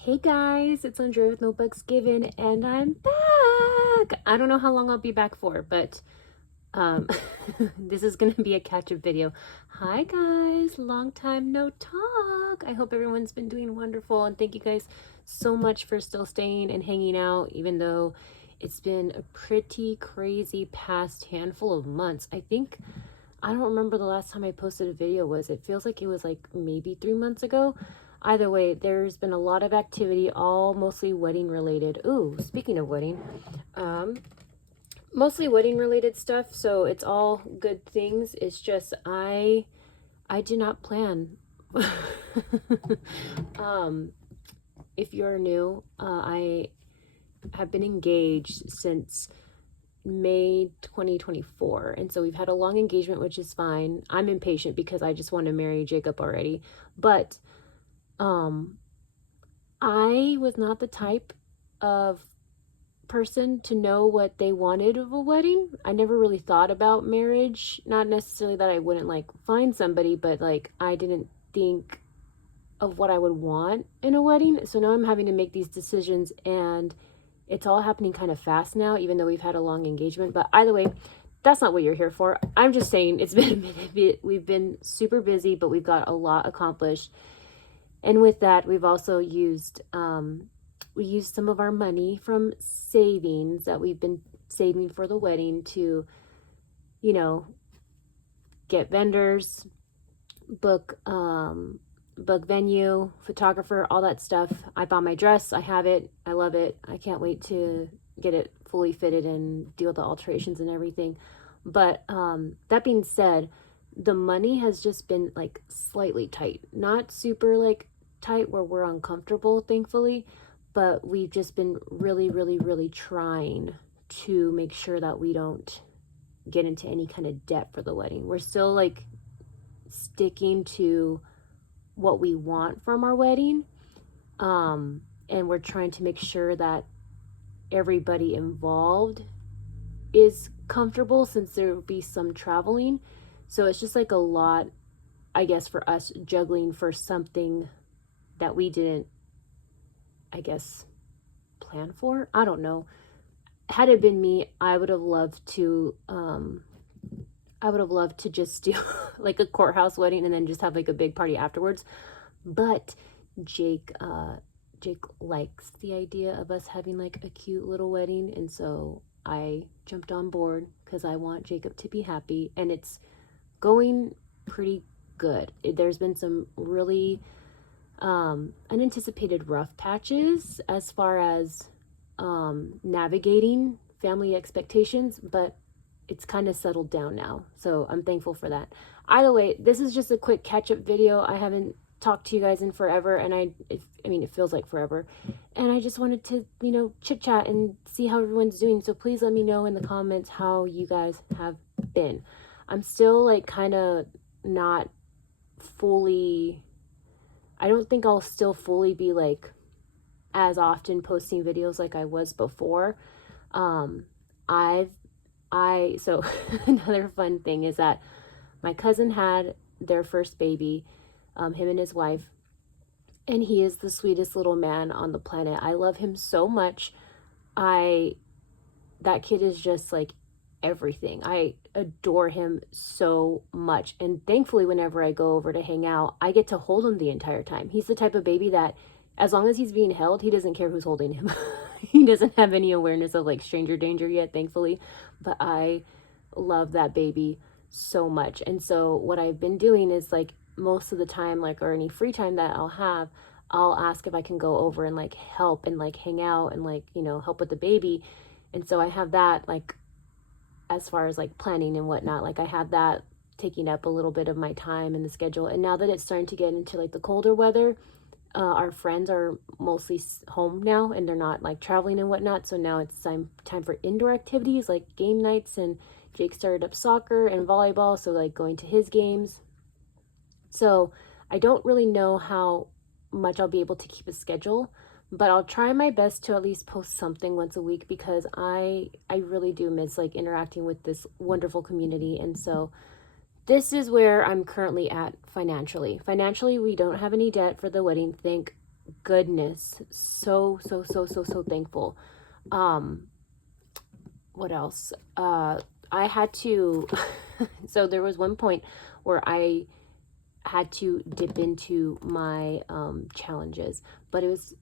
Hey guys, it's Andrea with Notebooks Given, and I'm back. I don't know how long I'll be back for, but um, this is gonna be a catch-up video. Hi guys, long time no talk. I hope everyone's been doing wonderful, and thank you guys so much for still staying and hanging out, even though it's been a pretty crazy past handful of months. I don't remember the last time I posted a video was. It feels like it was like maybe 3 months ago. Either way, there's been a lot of activity, all mostly wedding related. Ooh, speaking of wedding, um, mostly wedding related stuff. So it's all good things. It's just I did not plan. um, if you're new, I have been engaged since May 2024, and so we've had a long engagement, which is fine. I'm impatient because I just want to marry Jacob already, but um I was not the type of person to know what they wanted of a wedding. I never really thought about marriage, not necessarily that I wouldn't like find somebody, but like I didn't think of what I would want in a wedding. So now I'm having to make these decisions, and it's all happening kind of fast now, even though we've had a long engagement. But either way, that's not what you're here for. I'm just saying it's been a bit, we've been super busy, but we've got a lot accomplished. And with that, we've also used we used some of our money from savings that we've been saving for the wedding to, you know, get vendors, book book venue, photographer, all that stuff. I bought my dress. I have it. I love it. I can't wait to get it fully fitted and deal with the alterations and everything. But that being said, the money has just been like slightly tight. Not super like tight where we're uncomfortable, thankfully, but we've just been really, really, really trying to make sure that we don't get into any kind of debt for the wedding. We're still like sticking to what we want from our wedding. And we're trying to make sure that everybody involved is comfortable since there will be some traveling. So it's just like a lot, I guess, for us juggling for something that we didn't, I guess, plan for. I don't know. Had it been me, I would have loved to just do like a courthouse wedding and then just have like a big party afterwards. But Jake Jake likes the idea of us having like a cute little wedding, and so I jumped on board because I want Jacob to be happy, and it's going pretty good. There's been some really unanticipated rough patches as far as navigating family expectations, but it's kind of settled down now. So I'm thankful for that. Either way, this is just a quick catch-up video. I haven't talked to you guys in forever, and I mean, it feels like forever. And I just wanted to, chit-chat and see how everyone's doing. So please let me know in the comments how you guys have been. I'm still like kind of not fully, I don't think I'll still fully be like as often posting videos like I was before. So another fun thing is that my cousin had their first baby, him and his wife, and he is the sweetest little man on the planet. I love him so much. That kid is just like everything. I adore him so much. And thankfully, whenever I go over to hang out, I get to hold him the entire time. He's the type of baby that as long as he's being held, he doesn't care who's holding him. He doesn't have any awareness of like stranger danger yet, thankfully. But I love that baby so much. And so what I've been doing is like most of the time, like, or any free time that I'll have, I'll ask if I can go over and like help and like hang out and like, help with the baby. And so I have that like as far as like planning and whatnot, like I have that taking up a little bit of my time in the schedule. And now that it's starting to get into like the colder weather, our friends are mostly home now and they're not like traveling and whatnot. So now it's time for indoor activities like game nights, and Jake started up soccer and volleyball. So like going to his games. So I don't really know how much I'll be able to keep a schedule, but I'll try my best to at least post something once a week because I really do miss like interacting with this wonderful community. And so this is where I'm currently at financially. Financially, we don't have any debt for the wedding, thank goodness. So, so, so, so, so thankful. Um, what else? I had to, so there was one point where I had to dip into my challenges, but it was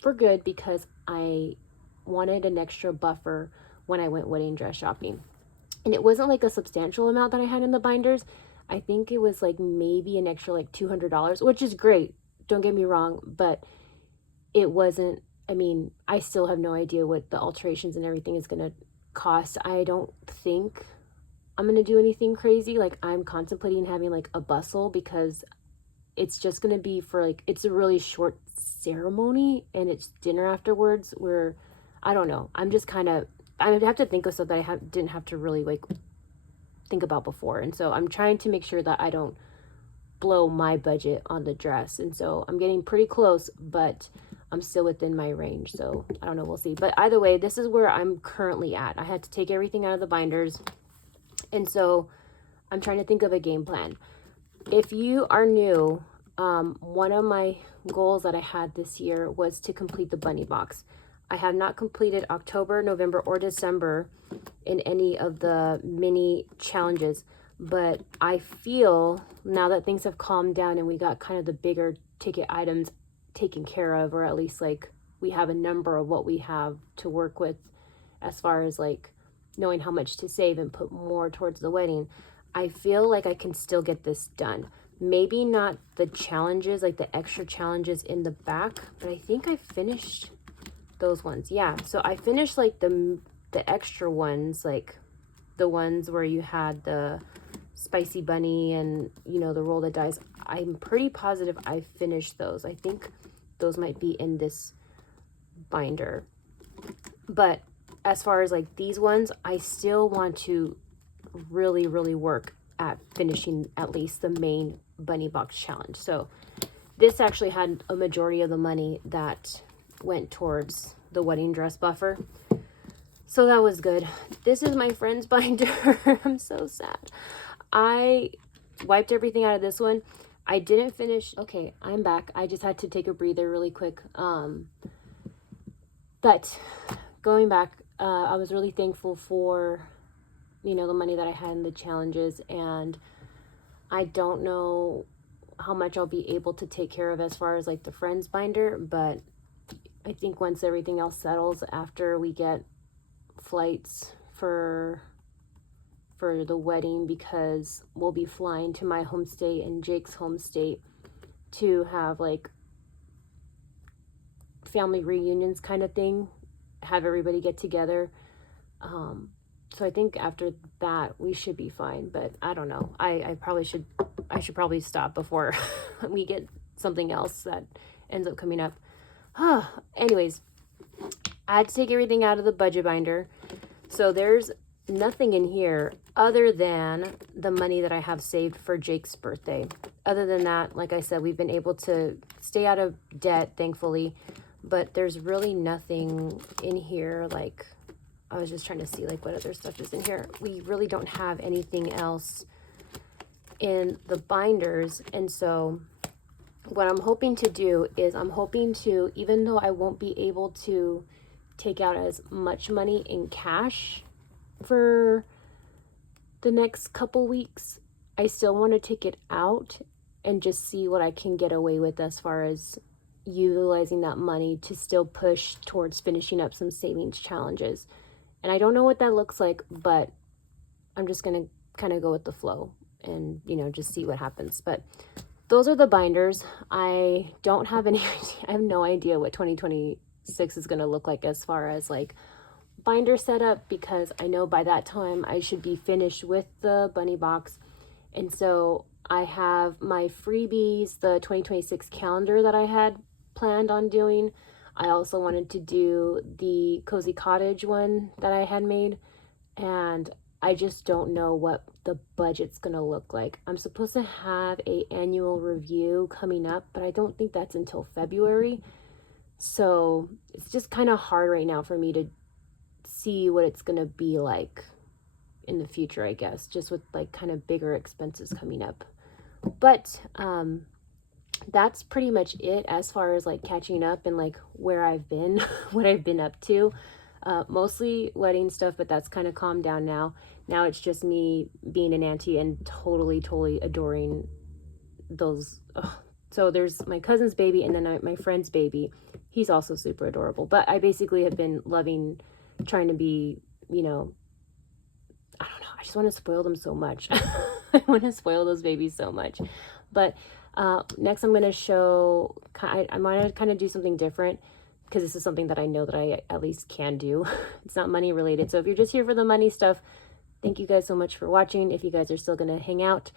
for good because I wanted an extra buffer when I went wedding dress shopping. And it wasn't like a substantial amount that I had in the binders. I think it was like maybe an extra like $200, which is great. Don't get me wrong, but it wasn't, I mean, I still have no idea what the alterations and everything is going to cost. I don't think I'm going to do anything crazy. Like, I'm contemplating having like a bustle because it's just going to be for like, it's a really short ceremony and it's dinner afterwards where I don't know. I'm just kind of, I would have to think of stuff that didn't have to really like think about before. And so I'm trying to make sure that I don't blow my budget on the dress. And so I'm getting pretty close, but I'm still within my range. So I don't know, we'll see. But either way, this is where I'm currently at. I had to take everything out of the binders. And so I'm trying to think of a game plan. If you are new, one of my goals that I had this year was to complete the bunny box. I have not completed October, November, or December in any of the mini challenges, but I feel now that things have calmed down and we got kind of the bigger ticket items taken care of, or at least like we have a number of what we have to work with as far as like knowing how much to save and put more towards the wedding, I feel like I can still get this done. Maybe not the challenges, like the extra challenges in the back, but I think I finished those ones. Yeah, so I finished like the extra ones, like the ones where you had the spicy bunny and, you know, the roll that dies. I'm pretty positive I finished those. I think those might be in this binder. But as far as like these ones, I still want to really, really work at finishing at least the main bunny box challenge. So this actually had a majority of the money that went towards the wedding dress buffer. So that was good. This is my friend's binder. I'm so sad. I wiped everything out of this one. I didn't finish. Okay, I'm back. I just had to take a breather really quick. But going back, I was really thankful for, you know, the money that I had in the challenges, and I don't know how much I'll be able to take care of as far as like the friends binder, but I think once everything else settles, after we get flights for the wedding, because we'll be flying to my home state and Jake's home state to have like family reunions kind of thing, have everybody get together. So I think after that we should be fine, but I don't know. I should probably stop before we get something else that ends up coming up. Anyways, I had to take everything out of the budget binder. So there's nothing in here other than the money that I have saved for Jake's birthday. Other than that, like I said, we've been able to stay out of debt, thankfully, but there's really nothing in here. Like, I was just trying to see like what other stuff is in here. We really don't have anything else in the binders. And so what I'm hoping to do is I'm hoping to, even though I won't be able to take out as much money in cash for the next couple weeks, I still want to take it out and just see what I can get away with as far as utilizing that money to still push towards finishing up some savings challenges. And I don't know what that looks like, but I'm just going to kind of go with the flow and, you know, just see what happens. But those are the binders. I don't have any idea. I have no idea what 2026 is going to look like as far as like binder setup, because I know by that time I should be finished with the bunny box. And so I have my freebies, the 2026 calendar that I had planned on doing. I also wanted to do the cozy cottage one that I had made, and I just don't know what the budget's gonna look like. I'm supposed to have a annual review coming up, but I don't think that's until February. So it's just kind of hard right now for me to see what it's gonna be like in the future, I guess, just with like kind of bigger expenses coming up. But that's pretty much it as far as like catching up and like where I've been, what I've been up to. Mostly wedding stuff, but that's kind of calmed down now. Now it's just me being an auntie and totally, totally adoring those. Ugh. So there's my cousin's baby and then my friend's baby. He's also super adorable. But I basically have been loving trying to be, you know, I don't know. I just want to spoil them so much. I want to spoil those babies so much. But next, I'm going to show, I want to kind of do something different because this is something that I know that I at least can do. It's not money related. So if you're just here for the money stuff, thank you guys so much for watching. If you guys are still going to hang out,